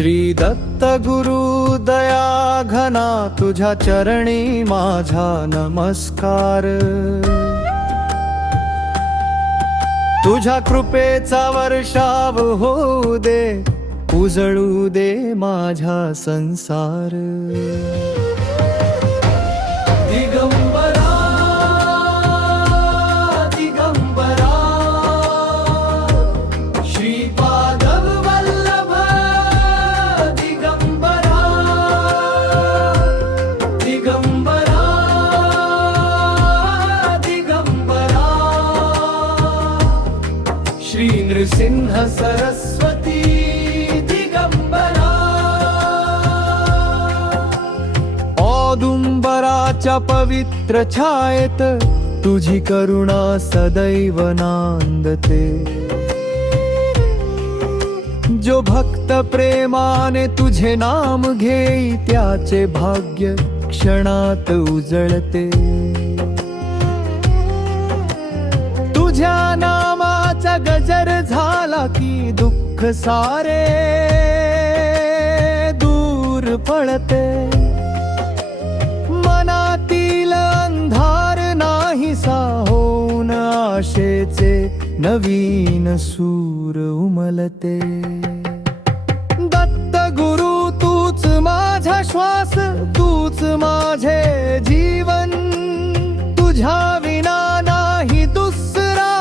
श्री दत्त गुरु दया घना तुझ्या चरणी माझा नमस्कार। तुझ्या कृपेचा वर्षाव होऊ दे, उजळू दे माझा संसार। दिगंबरा दिगंबरा श्रीपाद वल्लभ दिगंबरा दिगंबरा दिगंबरा श्री नृसिंह सरस्वती दिगंबरा। औदुंबराच्या पवित्र छायेत तुझी करुणा सदैव नांदते। जो भक्त प्रेमाने तुझे नाम घेई त्याचे भाग्य क्षणात उजळते। तुझ्या नामाचा गजर झाला की दुःख सारे दूर पळते। मनातील अंधार नाहीसा होऊन आशेचे नवीन सूर उमलते। दत्त गुरु तूच माझा श्वास, तूच माझे जीवन। तुझ्या विना नाही दुसरा,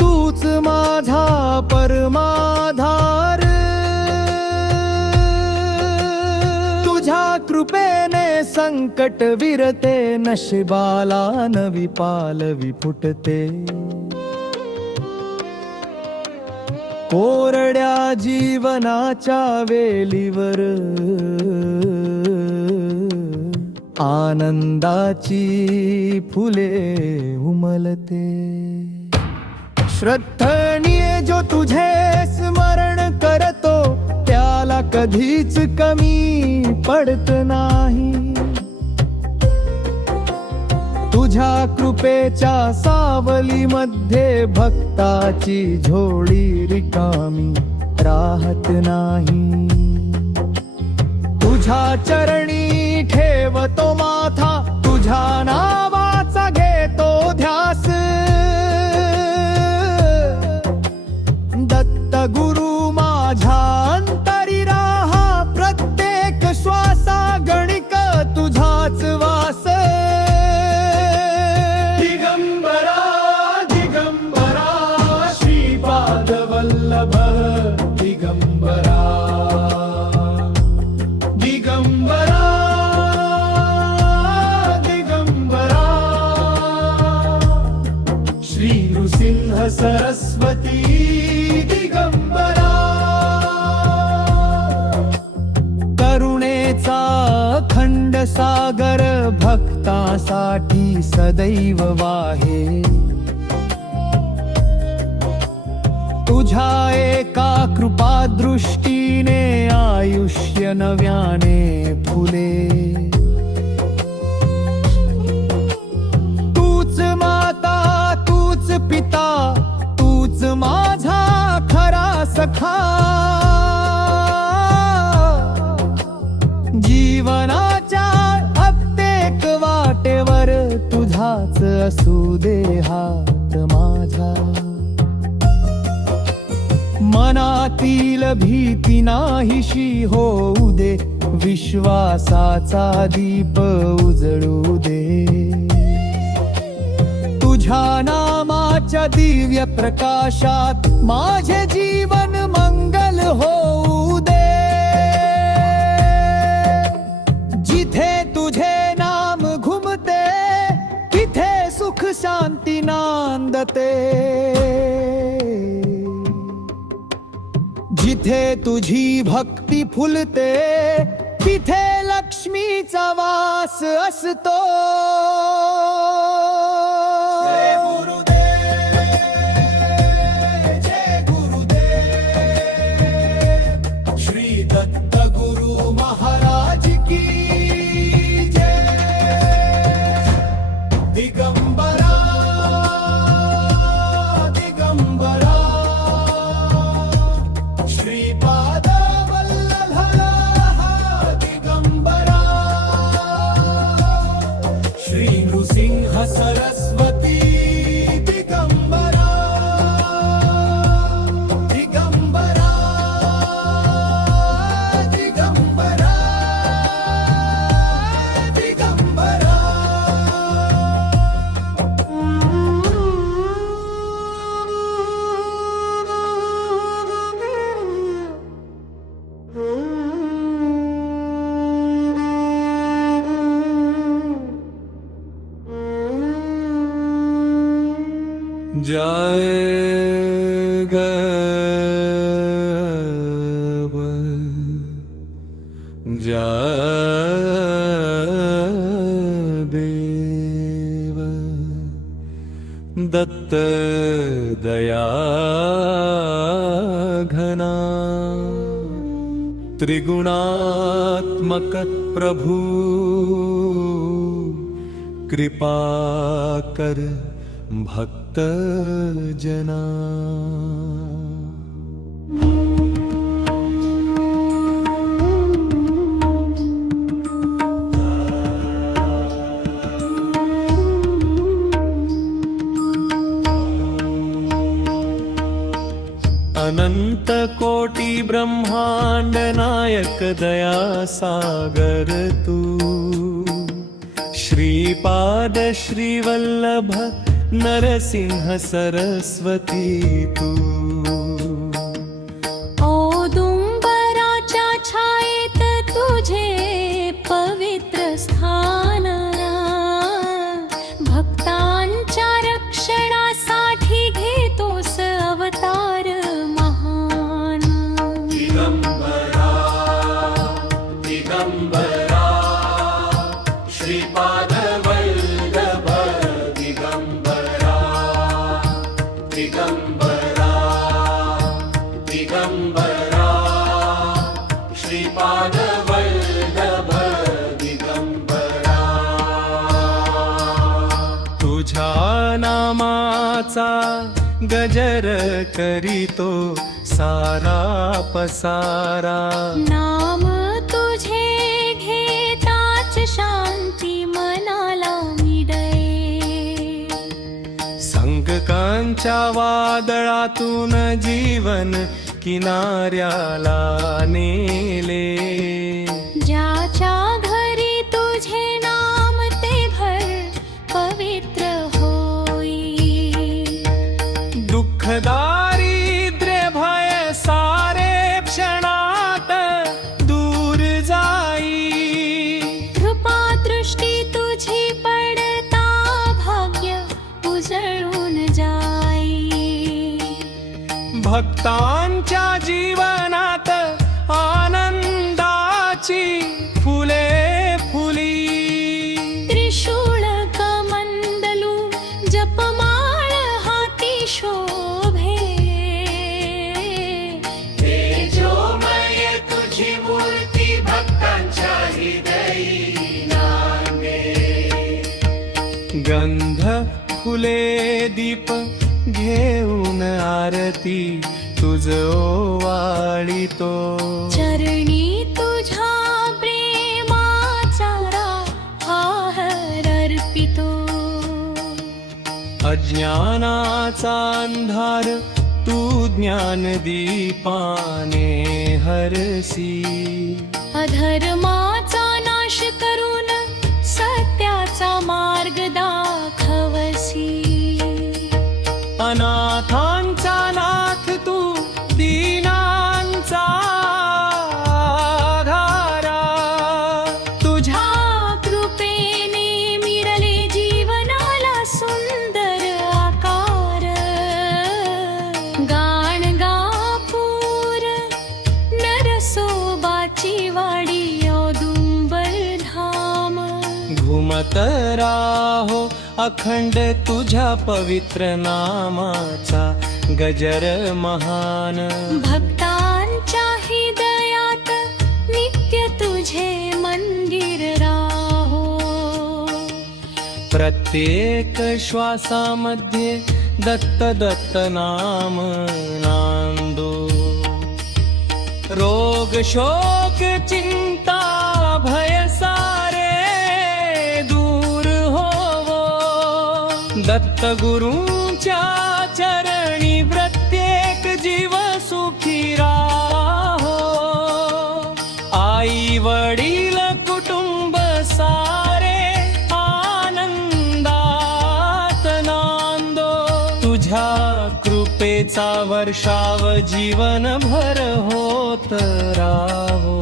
तूच माझा परमाधार। तुझ्या कृपेने संकट विरते, नशिबाला नवी पालवी फुटते। कोरड्या जीवनाच्या वेलीवर आनंदाची फुले उमलते। श्रद्धेने जो तुझे स्मरण करतो त्याला कधीच कमी पडत नाही। तुझ्या कृपेच्या सावलीमध्ये भक्ताची झोळी रिकामी राहत नाही। तुझ्या चरणी ठेवतो माथा, तुझ्या नावाचा घेतो ध्यास। दत्त गुरु माझ्या अंतरी राहा, प्रत्येक श्वासा गणिक तुझाच वास। दिगंबरा दिगंबरा श्रीपाद वल्लभ दिगंबरा दिगंबरा दिगंबरा श्री नृसिंह सरस्वती दिगंबरा। करुणेचा अखंड सागर भक्तासाठी सदैव वाहे। तुझ्या एका कृपा दृष्टीने आयुष्य नव्याने फुले। तूच माता तूच पिता, तूच माझा खरा सखा। जीवनाच्या प्रत्येक वाटेवर तुझाच असू दे हात माझा। मनातील भीती नाहीशी होऊ दे, विश्वासाचा दीप उजळू दे। तुझ्या नामाच्या दिव्य प्रकाशात माझे जीवन मंगल होऊ दे। जिथे तुझे नाम घुमते तिथे सुख शांती नांदते। जिथे तुझी भक्ती फुलते तिथे लक्ष्मीचा वास असतो। जय गुरुदेव जय गुरुदेव श्री दत्त गुरु महाराज की जय। दिगंबरा दिगंबरा श्रीपाद वल्लभ जय गव जय देव दत्त दया घना त्रिगुणात्मक प्रभु कृपा कर भक्त जना। अनंत कोटि ब्रह्मांड नायक दया सागर तू श्रीपाद श्रीवल्लभ नरसिंह सरस्वती तू औदुंबराच्या छायेत तुझे पवित्र स्थान भक्तांच्या रक्षणासाठी घेतोस अवतार महान। दिगंबरा दिगंबरा श्रीपाद वल्लभ दिगंबरा दिगंबरा दिगंबरा श्रीपाद वल्लभ दिगंबरा। तुझ्या नामाचा गजर करीतो सारा पसारा नाम तुझे घेताच शांती मनाला मिळे संकटांच्या वादळातून जीवन किनाऱ्याला नेले ज्याच्या घरी तुझे नाम ते घर पवित्र होई दुःख दारिद्र्य भय सारे क्षणात दूर जाई कृपा दृष्टी तुझी पडता भाग्य उजळून जाई भक्तांच्या जीवनात आनंदाची फुले फुली त्रिशूळ कमंडलू जपमाळ हाती शोभे तेजोमय तुझी मूर्ती भक्तांच्या हृदयी नांदे। गंध फुले दीप घेऊन आरती तुझ ओवाळीतो चरणी तुझ्या प्रेमाचा हार अर्पितो अज्ञानाचा अंधार तू ज्ञान दीपाने हरसी अधर्माचा नाश करून सत्याचा मार्ग दाखवसी अनाथांचा नाथ तू दीनांचा आधारा तुझ्या कृपेने मिळाले जीवनाला सुंदर आकार गाणगापूर नरसोबाची वाडी औदुंबर धाम घुमत राहो अखंड तुझ्या पवित्र नामाचा गजर महान भक्तांच्या हृदयात नित्य तुझे मंदिर राहो प्रत्येक श्वासामध्ये दत्त दत्त नाम नांदो रोग शोक चिंता भय सारे दूर होवो दत्त गुरूंच्या चरणी प्रत्येक जीव सुखी राहो आई वडील कुटुंब सारे आनंदात नांदो तुझ्या कृपेचा वर्षाव जीवनभर होत राहो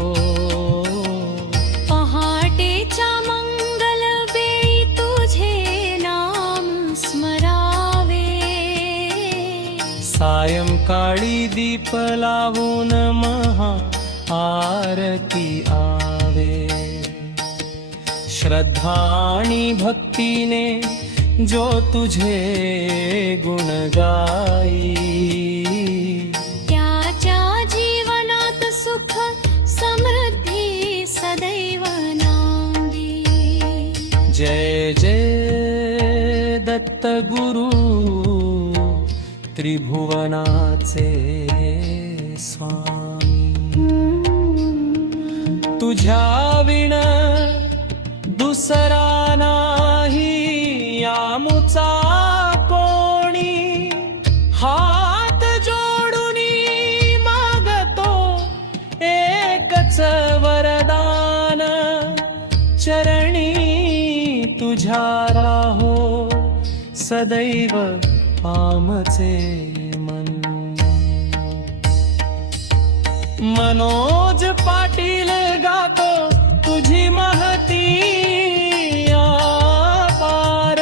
पहाटेच्या मंगल वेळी तुझे नाम स्मरावे सकाळी दीप लावून महा आरती आवे, श्रद्धा आणि भक्तीने जो तुझे गुण गाई, त्याच्या जीवनात सुख समृद्धी सदैव नांदी। जय जय दत्त गुरु त्रिभुवनाचे स्वामी, तुझ्या विण दुसरा नाही आमुचा कोणी, हात जोडूनी मागतो एकच वरदान, चरणी तुझ्या राहो सदैव आमचे मन। मनोज पाटील गातो तुझी महती अपार,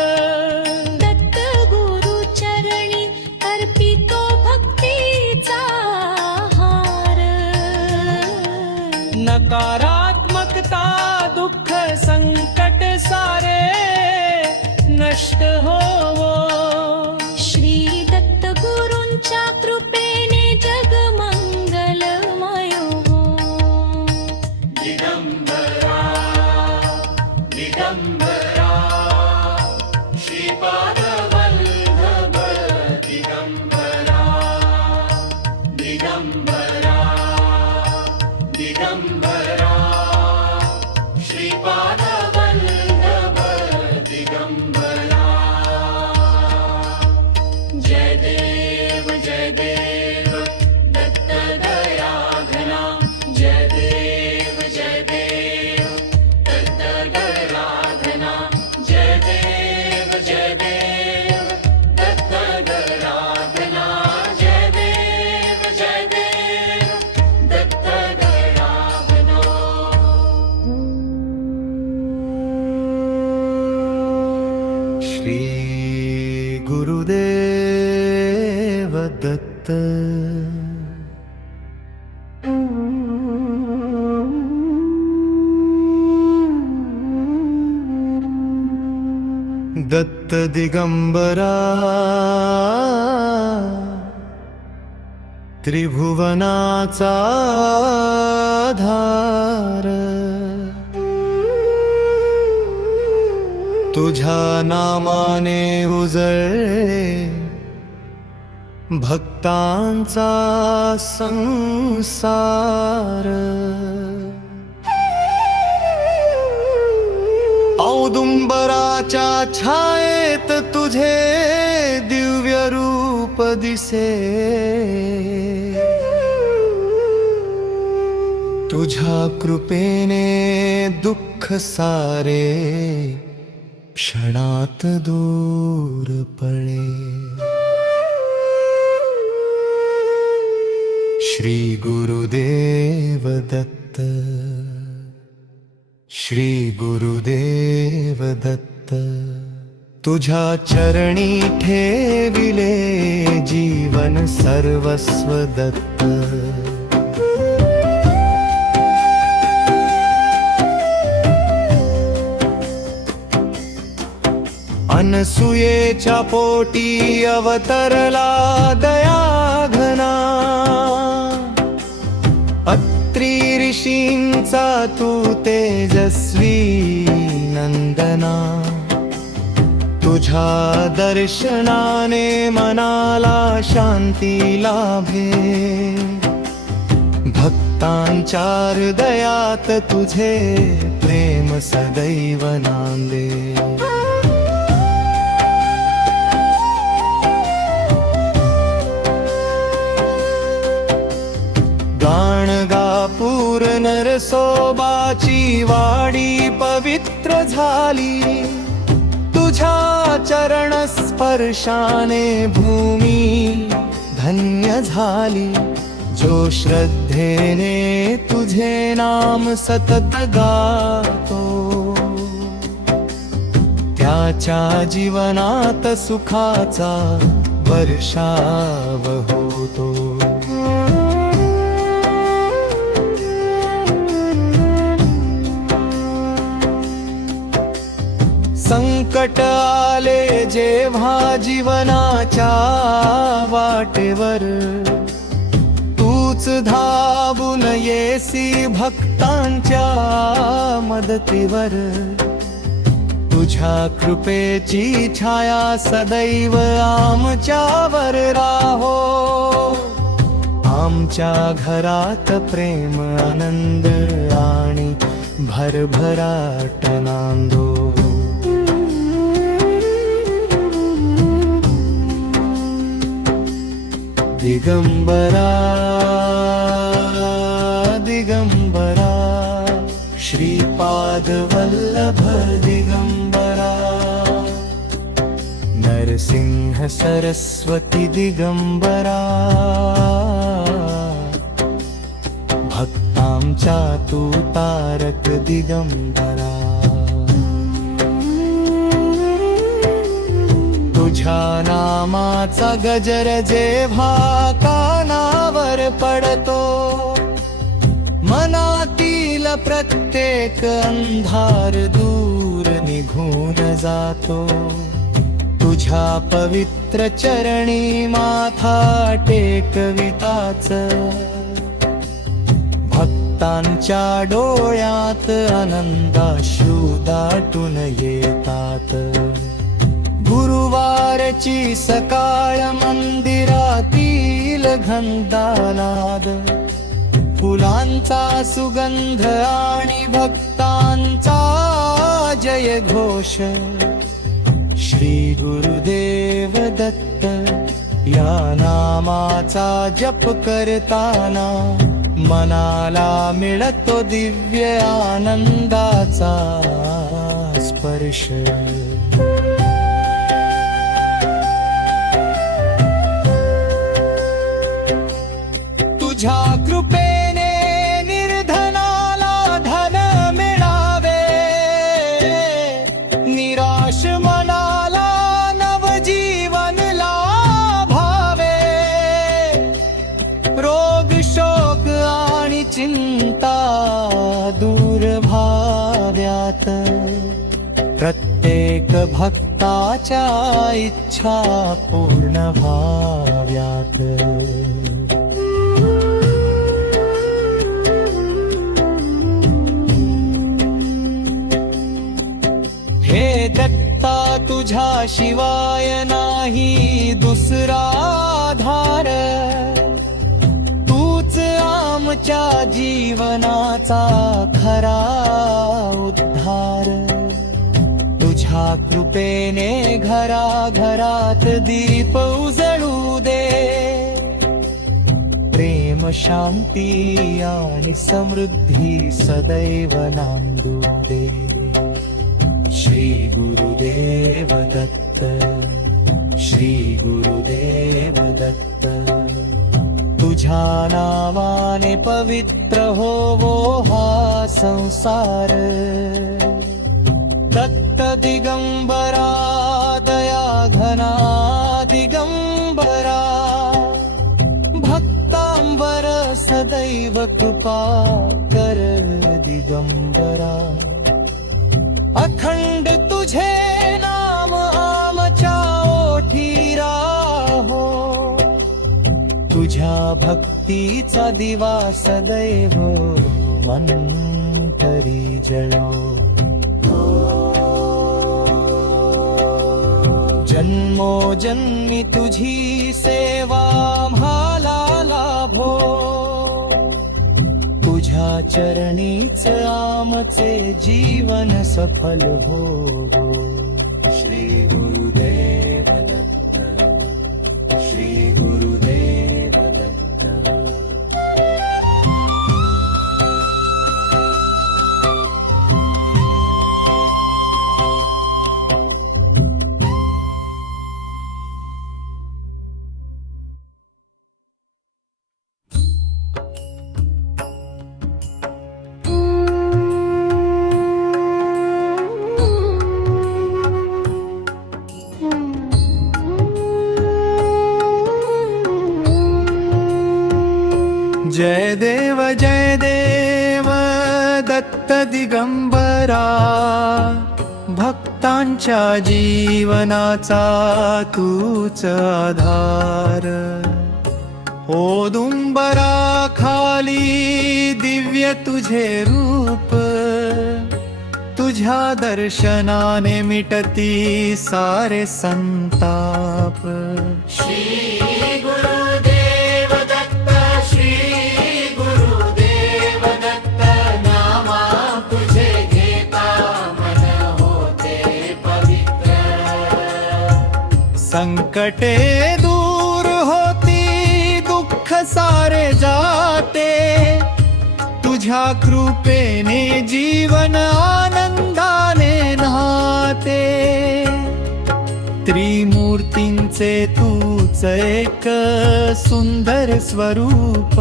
दत्त गुरु चरणी अर्पितो भक्तीचा हार। नकारात्मकता दुःख संकट सारे नष्ट होवो, श्री दत्त गुरूंच्या कृपेने जग मंगलमय हो। दिगंबरा दिगंबरा श्रीपाद वल्लभ दिगंबरा दिगंबरा दिगंबरा श्रीपाद वल्लभ दिगंबरा। जय देव दत्त दयाघना, जय देव दत्त दयाघना, जय देव दत्त दयाघना, जय देव दत्त दयाघना। श्री गुरुदेव दत्त। दत्त दिगंबरा त्रिभुवनाचा आधार, तुझ्या नामाने उजळले भक्तांचा संसार। औदुंबराच्या छायेत तुझे दिव्य रूप दिसे, तुझ्या कृपेने दुःख सारे क्षणात दूर पळे। श्री गुरुदेव दत्त, श्री गुरुदेव दत्त। तुझ्या चरणी ठेविले जीवन सर्वस्व दत्त। अनसुयेच्या पोटी अवतरला दयाघना, अत्री ऋषींचा तू तेजस्वी नंदना। तुझ्या दर्शनाने मनाला शांती लाभे, भक्तांच्या हृदयात तुझे प्रेम सदैव नांदे। गाणगापूर नरसोबाची वाडी पवित्र झाली, तुझ्या चरण स्पर्शाने भूमी धन्य झाली। जो श्रद्धेने तुझे नाम सतत गातो, त्याच्या जीवनात सुखाचा वर्षाव होतो। संकट आले जेव्हा जीवनाच्या वाटेवर, तूच धावून येसी भक्तांच्या मदतीवर. तुझ्या कृपेची छाया सदैव आमच्यावर राहो. आमच्या घरात प्रेम आनंद आणि भरभराट नांदो. दिगंबरा दिगंबरा श्रीपाद वल्लभ दिगंबरा. नरसिंह सरस्वती दिगंबरा. भक्तांचा तू तारक दिगंबरा. तुझ्या नामाचा गजर जेव्हा कानावर पडतो, मनातील प्रत्येक अंधार दूर निघून जातो. तुझ्या पवित्र चरणी माथा टेकविताच, भक्तांच्या डोळ्यात आनंदाश्रू दाटून येतात. गुरुवारची सकाळ मंदिरातील घंटानाद, फुलांचा सुगंध आणि भक्तांचा जय घोष. श्री गुरुदेव दत्त या नामाचा जप करताना मनाला मिळतो दिव्य आनंदाचा स्पर्श. तुझ्या कृपेने निर्धनाला धन मिळावे, निराश मनाला नवजीवन लाभावे. रोग शोक आणि चिंता दूर व्हाव्यात, प्रत्येक भक्ताच्या इच्छा पूर्ण व्हाव्यात. हे दत्ता तुझ्या शिवाय नाही दुसरा आधार. तूच आमच्या जीवनाचा खरा उद्धार. तुझ्या कृपेने घराघरात दीप उजळू दे, प्रेम शांती आणि समृद्धी सदैव नांदू दे. श्री गुरुदेव दत्त, श्री गुरुदेव दत्त. तुझ्या नावाने पवित्र होवो हा संसार. दत्त दिगंबरा दया घना दिगंबरा. भक्तांवर सदैव कृपा कर दिगंबरा. अखंड तुझे नाम आमच्या ओठी राहो. तुझ्या भक्तीचा दिवा सदैव मंतरी जळो. जन्मोजन्मी तुझी सेवा आम्हाला लाभो. तुझ्या चरणीच आमचे जीवन सफल हो. श्री गुरुदेव दत्त, श्री गुरुदेव दत्त. जय देव दत्त दिगंबरा. भक्तांच्या जीवनाचा तूच आधार. औदुंबरा खाली दिव्य तुझे रूप, तुझ्या दर्शनाने मिटती सारे संताप. श्री गुरुदेव दत्त, श्री गुरुदेव दत्त, नामा तुझे घेता मन होते पवित्र. संकटे दूर होती, दुःख सारे जाते, तुझ्या कृपेने जीवन आनंदाने नाते. त्रिमूर्तींचे तूच एक सुंदर स्वरूप,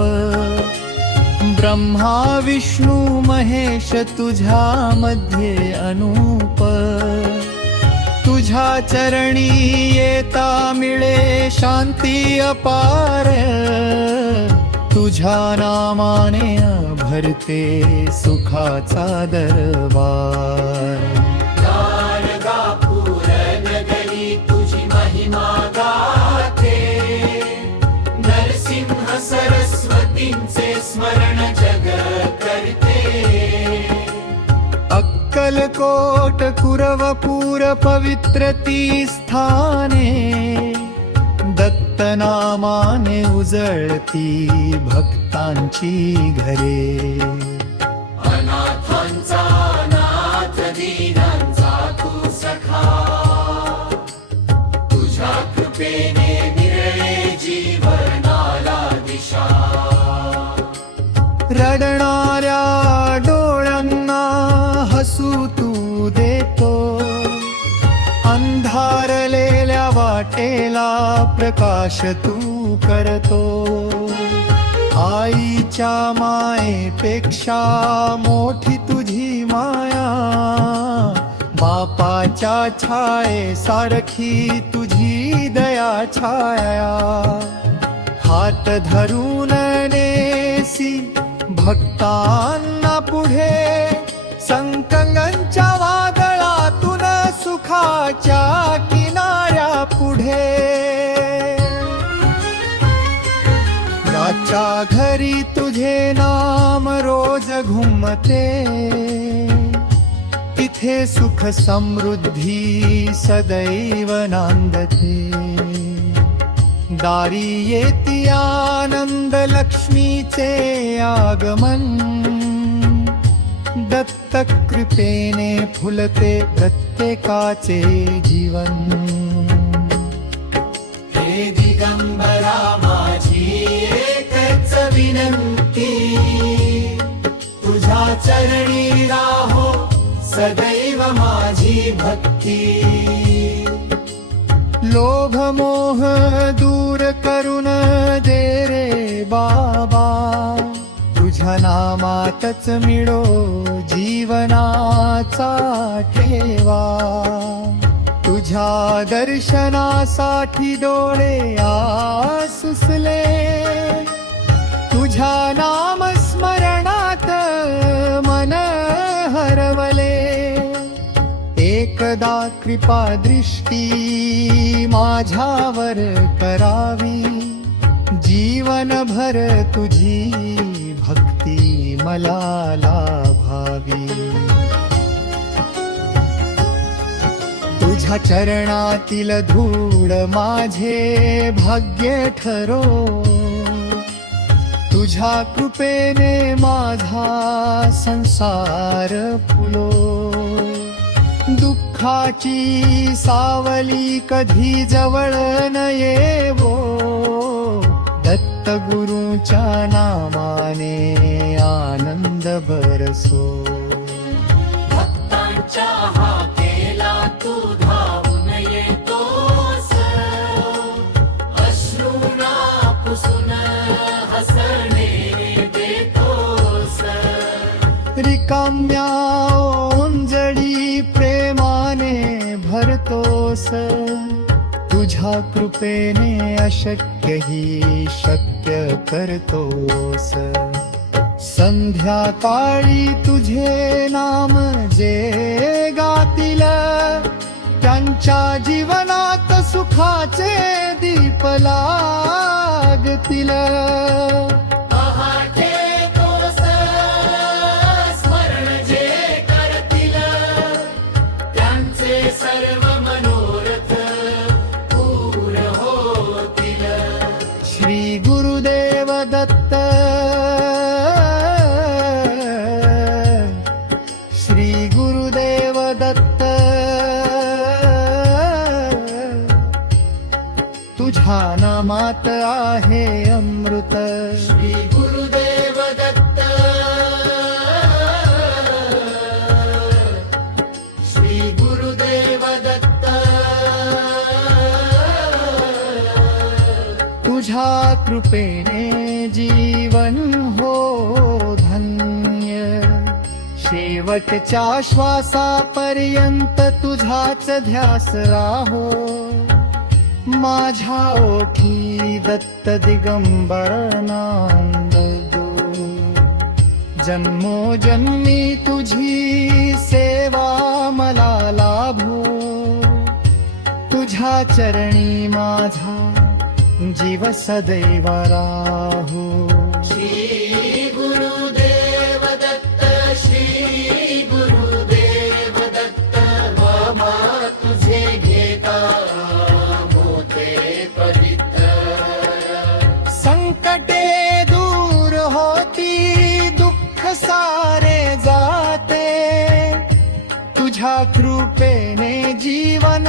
ब्रह्मा विष्णू महेश तुझ्या मध्ये अनूप. तुझ्या चरणी येता मिळे शांती अपार, तुझ्या नामाने भरते सुखाचा दरबार. गाणगापूर नगरी तुझी महिमा गाते, नरसिंह सरस्वतींचे स्मरण जग करते. अक्कलकोट कुरवपूर पवित्र ती स्थाने, दत्तनामाने उजळती भक्तांची घरे. अनाथांचा नाथ, दीनांचा तू सखा, तुझ्या कृपेने मिळले जीवनाला दिशा. रडणाऱ्या डोळ्यांना हसू तू देतो, अंधारलेल्या वाटेला प्रकाश तू करतो. आईच्या मायेपेक्षा मोठी तुझी माया, बापाच्या छायेसारखी तुझी दया छाया. हात धरून नेसी भक्तांना पुढे, संकंगांच्या वादळातून सुखाच्या किनाऱ्या पुढे. ज्याच्या घरी तुझे नाम रोज घुमते, तिथे सुख समृद्धी सदैव नांदते. दारी येती आनंद लक्ष्मीचे आगमन, दत्त कृपेने फुलते प्रत्येकाचे जीवन. हे दिगंबरा माझी एकच विनंती, तुझ्या चरणी राहो सदैव माझी भक्ती. लोभ मोह दूर करून दे रे बाबा, तुझ्या नामातच मिळो जीवनाचा ठेवा. तुझ्या दर्शनासाठी डोळे आसुसले, तुझ्या नामस्मरणात मन हरवले. एकदा कृपा दृष्टी माझ्यावर करावी, जीवनभर तुझी भक्ती मला लाभावी. तुझ्या चरणातील धूळ माझे भाग्य ठरो, तुझ्या कृपेने माझा संसार फुलो. दुःखाची सावली कधी जवळ न येवो, दत्त गुरूच्या नामाने आनंद बरसो. भक्तांच्या हाकेला तू धावून येतोस, अश्रूंना पुसून हसणे देतोस. रिकाम्या ओंजळी प्रेमाने भरतोस, तुझ्या कृपेने अशक्यही शक्य करतोस. संध्याकाळी तुझे नाम जे गातील त्यांच्या जीवनात सुखाचे दीप लागतील. पहाटे तोस स्मरण जे करतील त्यांचे सर्व मनोरथ पूर्ण होतील. श्री गुरुदेव दत्त, श्री गुरुदेव दत्त, तुझ्या नामात आहे अमृत. श्री गुरुदेव दत्त, श्री गुरुदेव दत्त, तुझ्या कृपेने जीवन हो धन्य. शेवटच्या श्वासापर्यंत तुझाच ध्यास राहो. माझ्या ओठी दत्त दिगंबर नांद दो. जन्मोजन्मी तुझी सेवा मला लाभो. तुझ्या चरणी माझा जीव सदैव राहो. श्री गुरुदेव दत्त, श्री गुरुदेव दत्त, मामा तुझे घेता मोठे पवित्र. संकटे दूर होती, दुःख सारे जाते. तुझ्या कृपेने जीवन